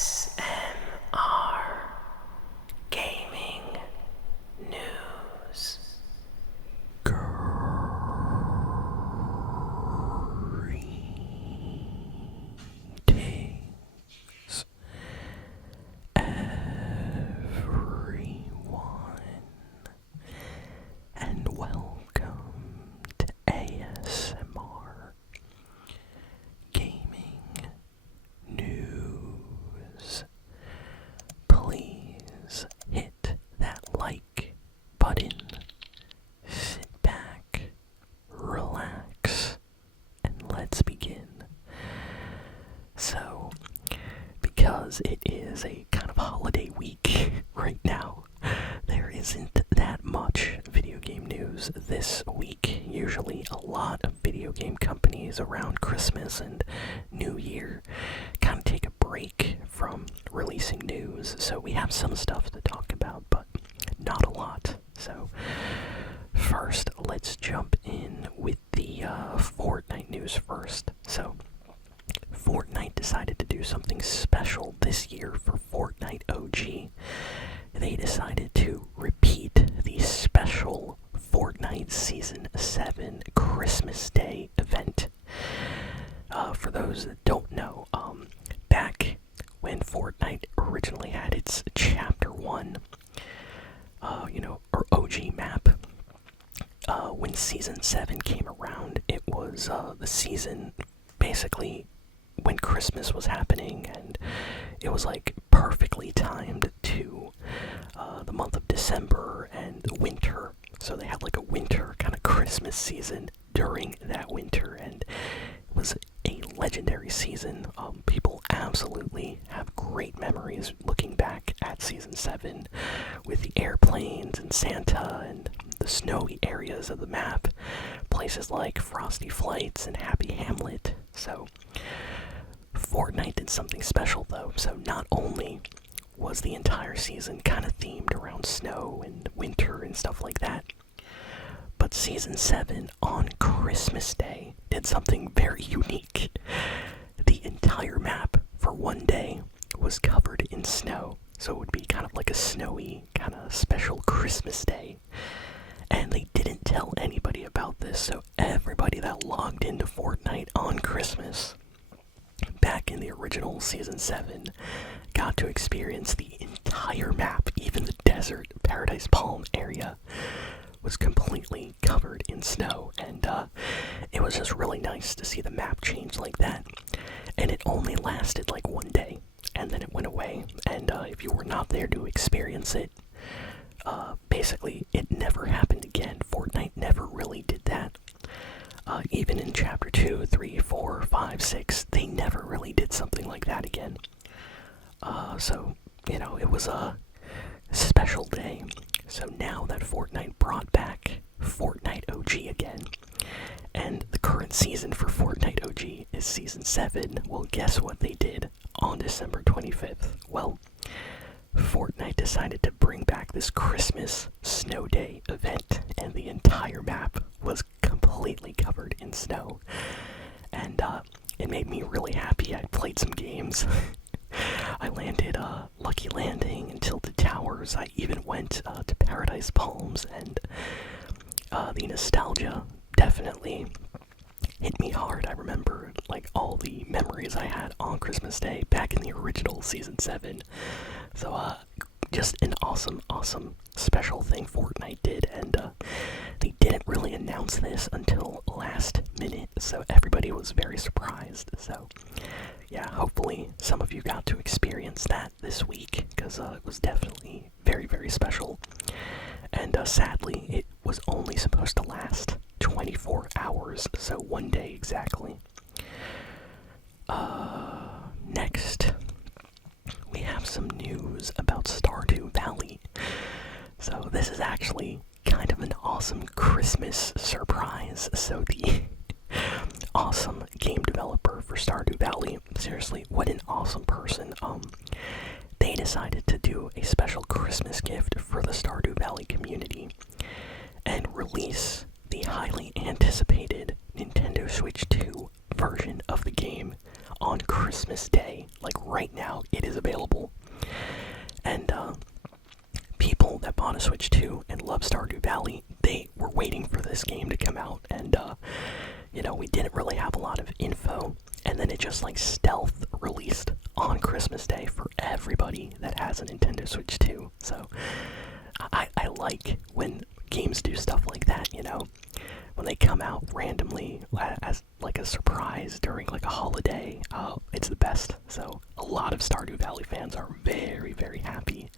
ASMR Gaming News. Greetings, everyone, and welcome to ASMR Gaming News. Please hit that like button, sit back, relax, and let's begin. So, because it is a kind of holiday week right now, there isn't that much video game news this week. Usually a lot of video game companies around Christmas and New Year kind of take a break from releasing news, so we have some stuff to talk about, but not a lot. So first, let's jump in with the Fortnite news first. So Fortnite decided to do something special this year for Fortnite OG. They decided to repeat the special Fortnite Season 7 Christmas Day event. For those that don't know, back when Fortnite originally had its Chapter 1, or OG map, when Season 7 came around, it was the season basically when Christmas was happening, and it was like perfectly timed to the month of December and the winter. So they had like a winter kind of Christmas season during that winter, and it was a legendary season. People absolutely have great memories looking back at Season 7 with the airplanes and Santa and the snowy areas of the map, places like Frosty Flights and Happy Hamlet. So Fortnite did something special though. So not only was the entire season kind of themed around snow and winter and stuff like that, but Season 7 on Christmas Day did something very unique. The entire map for one day was covered in snow, so it would be kind of like a snowy, kind of special Christmas day. And they didn't tell anybody about this, so everybody that logged into Fortnite on Christmas back in the original Season 7 got to experience the entire map. Even the desert Paradise Palm area was completely covered in snow, and it was just really nice to see the map change like that. And it only lasted like one day, and then it went away, and if you were not there to experience it, basically it never happened again. Fortnite never really did that. Even in Chapter 2, 3, 4, 5, 6, they never really did something like that again. So, it was a special day. So now that Fortnite brought back Fortnite OG again, and the current season for Fortnite OG is Season 7, well, guess what they did on December 25th? Well, Fortnite decided to bring back this Christmas Snow Day event, and the entire map was completely covered in snow. And it made me really happy. I played some games. I landed Lucky Landing and Tilted Towers. I even went to Paradise Palms, and the nostalgia definitely hit me hard. I remember like all the memories I had on Christmas Day back in the original Season 7. So just an awesome special thing Fortnite did, and they didn't really announce this until last minute, so everybody was very surprised. So yeah, hopefully some of you got to experience that this week, because it was definitely very special. And sadly, it was only supposed to last 24 hours, so one day exactly. Next, we have some news about Stardew Valley. So this is actually kind of an awesome Christmas surprise. So the awesome game developer for Stardew Valley, seriously, what an awesome person. They decided to do a special Christmas gift for the Stardew Valley community and release the highly anticipated Nintendo Switch 2 version of the game on Christmas Day. Like right now, it is available. And people that bought a Switch 2 and love Stardew Valley, they were waiting for this game to come out. And, we didn't really have a lot of info. And then it just like stealth released on Christmas Day for everybody that has a Nintendo Switch 2. So I like when games do stuff like that, when they come out randomly as like a surprise during like a holiday. It's the best. So a lot of Stardew Valley fans are very, very happy.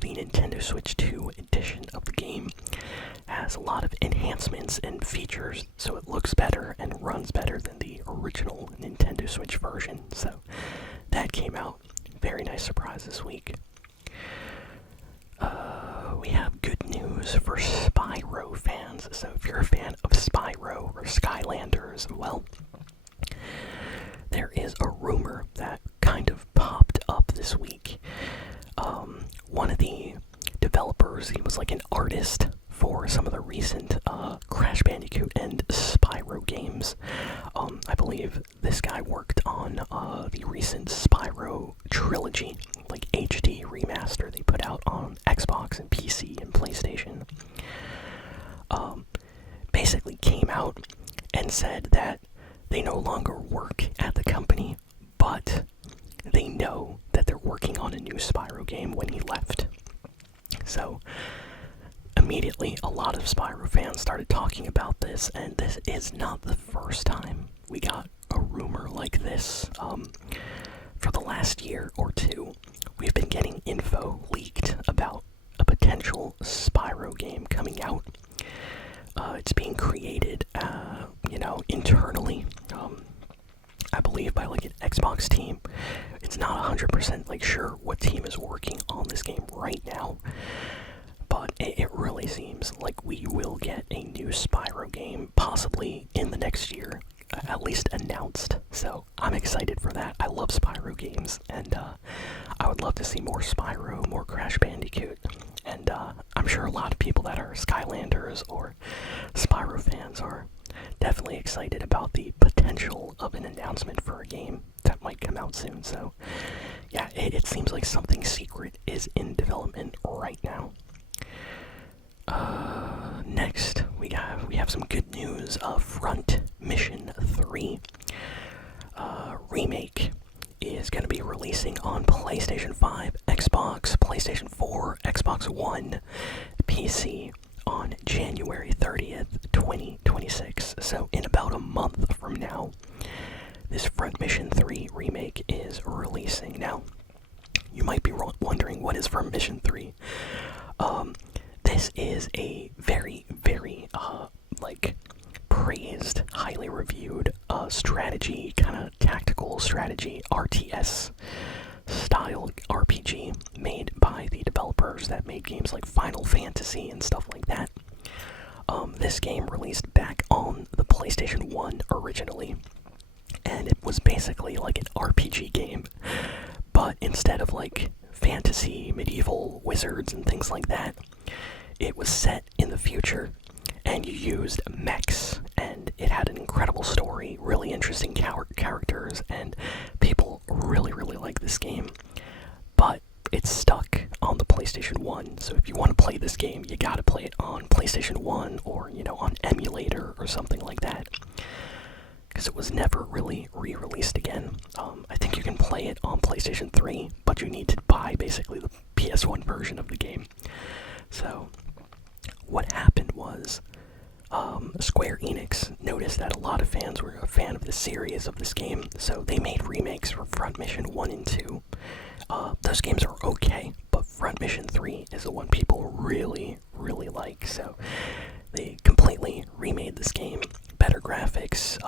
The Nintendo Switch 2 edition of the game has a lot of enhancements and features, so it looks better and runs better than the original Nintendo Switch version. So that came out. Very nice surprise this week. We have good news for Spyro fans. So if you're a fan of Spyro or Skylanders, well, there is a rumor that kind of popped up this week. One of the developers, he was like an artist for some of the recent Crash Bandicoot and Spyro games. I believe this guy worked on the recent Spyro trilogy, like HD remaster they put out on Xbox and PC and PlayStation. Basically came out and said that they no longer work at the company, but they know that they're working on a new Spyro game when he left. So immediately a lot of Spyro fans started talking about this, and this is not the first time we got a rumor like this. For the last year or two, we've been getting info leaked about a potential Spyro game coming out. It's being created, internally. I believe by like an Xbox team. It's not 100% like sure what team is working on this game right now, but it really seems like we will get a new Spyro game possibly in the next year, at least announced. So I'm excited for that. I love Spyro games, and I would love to see more Spyro, more Crash Bandicoot, and I'm sure a lot of people that are Skylanders or Spyro fans are definitely excited about the potential of an announcement for a game that might come out soon. So yeah, it seems like something secret is in development right now. Next we have some good news. Front Mission 3 remake is going to be releasing on PlayStation 5, Xbox, PlayStation 4, Xbox One, PC on January 30th, 2026. So in about a month from now, this Front Mission 3 remake is releasing. Now, you might be wondering, what is Front Mission 3? This is a very, very, praised, highly reviewed strategy, kind of tactical strategy, RTS style RPG made by the developers that made games like Final Fantasy and stuff like that. This game released back on the PlayStation 1 originally, and it was basically like an RPG game, but instead of like fantasy, medieval wizards and things like that, it was set in the future, and you used mechs, and it had an incredible story, really interesting characters, and people really, really like this game. But it's stuck on the PlayStation 1, so if you want to play this game, you gotta play it on PlayStation 1 or, on emulator or something like that, because it was never really re-released again. I think you can play it on PlayStation 3, but you need to buy basically the PS1 version of the game. So what happened was, Square Enix noticed that a lot of fans were a fan of the series of this game, so they made remakes for Front Mission 1 and 2. Those games are okay, but Front Mission 3 is the one people really, really like, so they completely remade this game. Better graphics,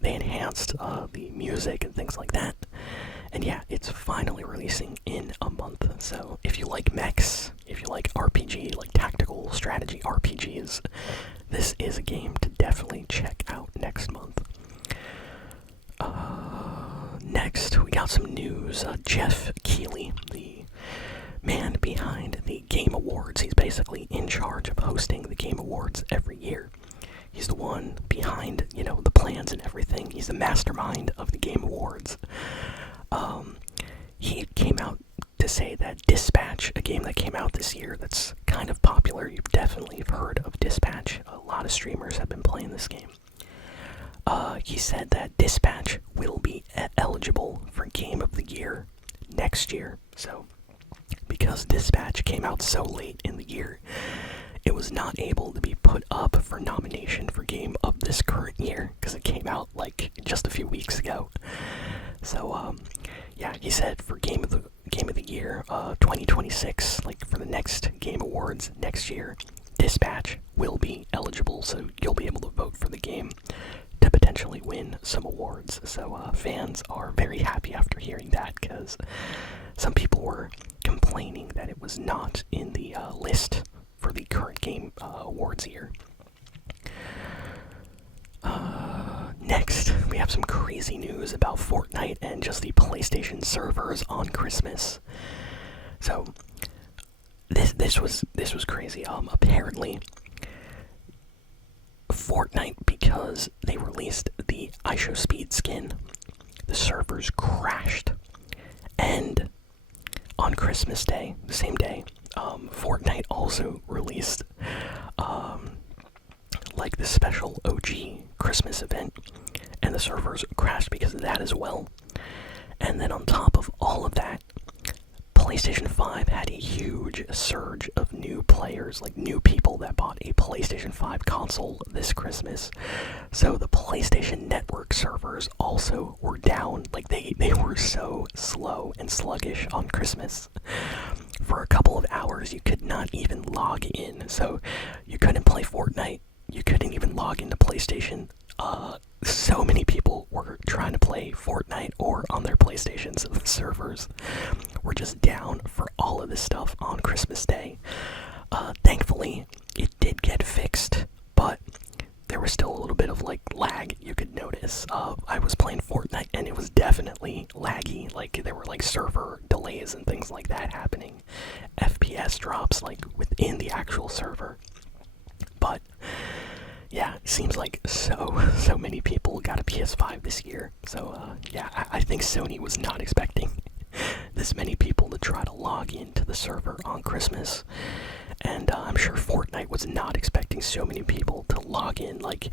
they enhanced the music and things like that. And yeah, it's finally releasing in a month. So if you like mechs, if you like RPG, like tactical strategy RPGs, this is a game to definitely check out next month. Next, we got some news. Jeff Keighley, the man behind the Game Awards, he's basically in charge of hosting the Game Awards every year, He's the one behind, the plans and everything. He's the mastermind of the Game Awards. He came out to say that Dispatch, a game that came out this year that's kind of popular, you've definitely heard of Dispatch. A lot of streamers have been playing this game. He said that Dispatch will be eligible for Game of the Year next year. So, because Dispatch came out so late in the year, it was not able to be put up for nomination for Game of this current year, because it came out like just a few weeks ago. So, yeah, he said for Game of the Year 2026, like for the next Game Awards next year, Dispatch will be eligible, so you'll be able to vote for the game to potentially win some awards. So fans are very happy after hearing that, because some people were complaining that it was not in the list for the current Game Awards year. Next, we have some crazy news about Fortnite and just the PlayStation servers on Christmas. So, this was crazy. Apparently, Fortnite, because they released the IShowSpeed skin, the servers crashed. And on Christmas Day, the same day, Fortnite also released like the special OG Christmas event, and the servers crashed because of that as well. And then on top of all of that, PlayStation 5 had a huge surge of new players, like new people that bought a PlayStation 5 console this Christmas. So the PlayStation Network servers also were down. Like they were so slow and sluggish on Christmas. For a couple of hours, you could not even log in. So you couldn't play Fortnite. You couldn't even log into PlayStation. So many people were trying to play Fortnite or on their PlayStations, so the servers were just down for all of this stuff on Christmas Day. Thankfully, it did get fixed, but there was still a little bit of like lag you could notice. I was playing Fortnite and it was definitely laggy. Like there were like server delays and things like that happening. FPS drops like within the actual server. But yeah, it seems like so many people got a PS5 this year. So yeah, I think Sony was not expecting this many people to try to log into the server on Christmas. And I'm sure Fortnite was not expecting so many people to log in. Like,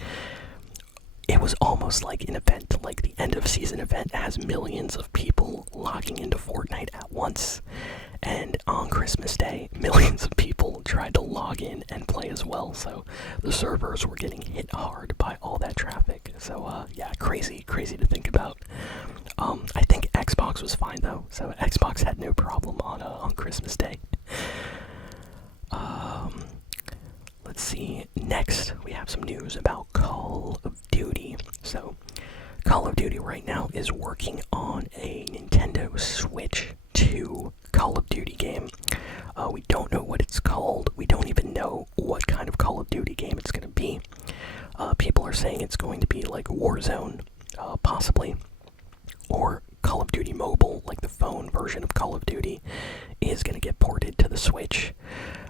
it was almost like an event, like the end of season event has millions of people logging into Fortnite at once. And on Christmas Day, millions of people tried to log in and play as well. So the servers were getting hit hard by all that traffic. So yeah, crazy to think about. I think Xbox was fine though. So Xbox had no problem on Christmas Day. Let's see. Next, we have some news about Call of Duty. So, Call of Duty right now is working on a Nintendo Switch 2 Call of Duty game. We don't know what it's called. We don't even know what kind of Call of Duty game it's going to be. People are saying it's going to be like Warzone, possibly. Or Call of Duty Mobile, like the phone version of Call of Duty, is going to get ported to the Switch.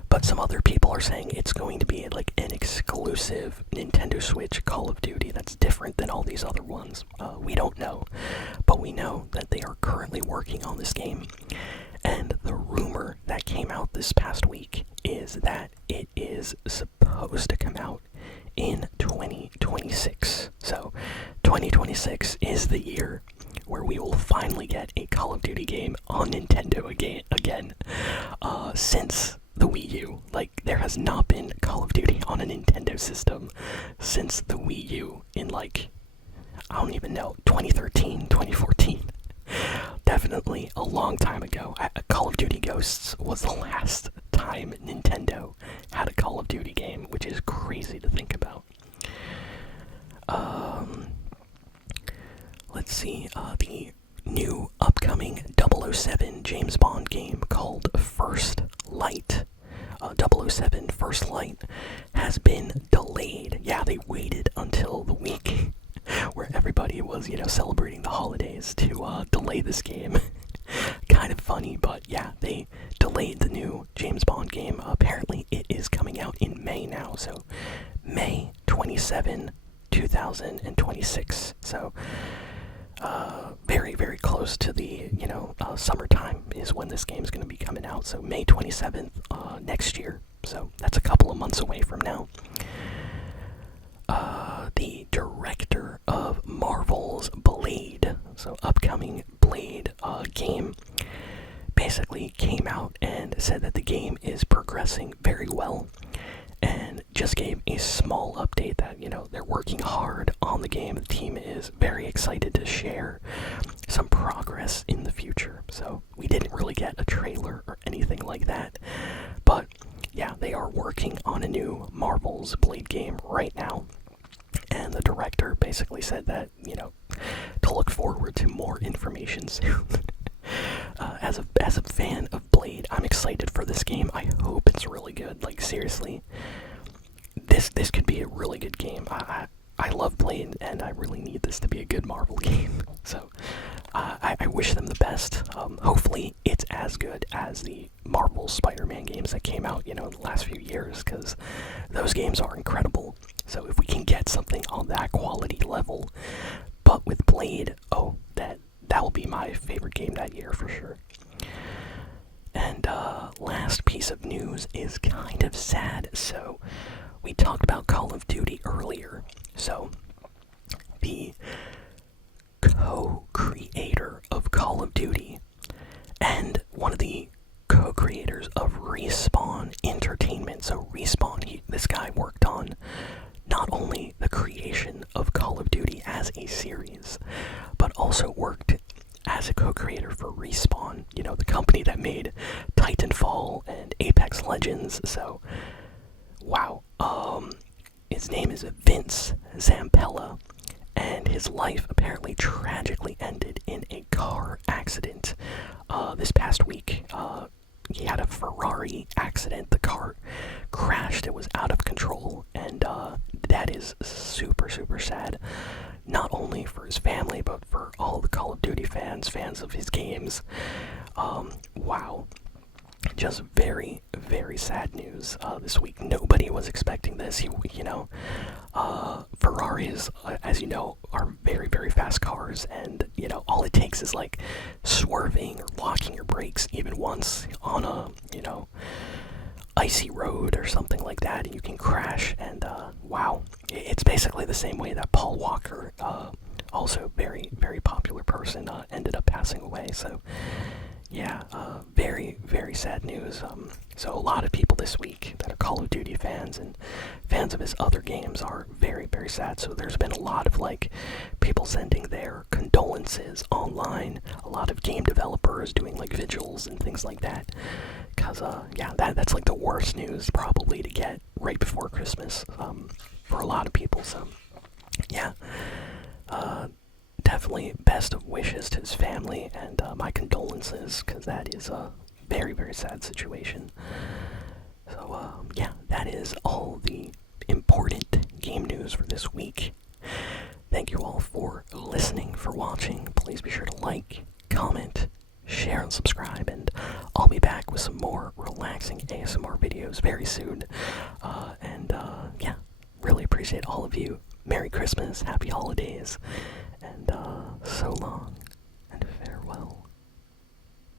But some other people are saying it's going to be like an exclusive Nintendo Switch Call of Duty that's different than all these other ones. We don't know, but we know that they are currently working on this game. And the rumor that came out this past week is that it is supposed to come out in 2026. So 2026 is the year where we will finally get a Call of Duty game on Nintendo again. Since the Wii U. Like, there has not been Call of Duty on a Nintendo system since the Wii U in like, I don't even know, 2013, 2014. Definitely a long time ago. Call of Duty Ghosts was the last time Nintendo had a Call of Duty game, which is crazy to think about. Let's see, the new upcoming 007 James Bond game called First Light. 007 First Light has been delayed. Yeah, they waited until the week where everybody was, celebrating the holidays to delay this game. kind of funny, but yeah, they delayed the new James Bond game. Apparently, it is coming out in May now, so May 27, 2026. So, very, very close to the, summertime is when this game's going to be coming out. So, May 27th, next year. So, that's a couple of months away from now. The director of Marvel's Blade, so upcoming Blade game, basically came out and said that the game is progressing very well, and just gave a small update that, they're working hard on the game. The team is very excited to share some progress in the future. So we didn't really get a trailer or anything like that, but yeah, they are working on a new Marvel's Blade game right now. And the director basically said that, to look forward to more information soon. As a fan of Blade, I'm excited for this game. I hope it's really good. Like, seriously, this could be a really good game. I love Blade, and I really need this to be a good Marvel game. So, I wish them the best. Hopefully, it's as good as the Marvel Spider-Man games that came out, in the last few years, because those games are incredible. So if we can get something on that quality level, but with Blade, that will be my favorite game that year for sure. And last piece of news is kind of sad. So we talked about Call of Duty earlier. So the co-creator of Call of Duty and one of the co-creators of Respawn Entertainment. So Respawn, this guy worked on not only the creation of Call of Duty as a series, but also worked as a co-creator for Respawn, the company that made Titanfall and Apex Legends. So, wow. His name is Vince Zampella, and his life apparently tragically ended in a car accident this past week. He had a Ferrari accident. The car crashed. It was out of control, and that is super, super sad. Not only for his family, but for all the Call of Duty fans of his games. Wow. Just very, very sad news this week. Nobody was expecting this. Ferraris, as you know, are very, very fast cars, and, all it takes is, like, swerving or locking your brakes even once on a, icy road or something like that, and you can crash, and, wow. It's basically the same way that Paul Walker, also very, very popular person, ended up passing away, so... Yeah, very, very sad news. So a lot of people this week that are Call of Duty fans and fans of his other games are very, very sad. So there's been a lot of, people sending their condolences online. A lot of game developers doing, vigils and things like that. Because, that's, the worst news probably to get right before Christmas for a lot of people. So, yeah. Definitely best of wishes to his family, and my condolences, because that is a very, very sad situation. So, that is all the important game news for this week. Thank you all for listening, for watching. Please be sure to like, comment, share, and subscribe, and I'll be back with some more relaxing ASMR videos very soon. Really appreciate all of you. Merry Christmas, Happy Holidays, and so long.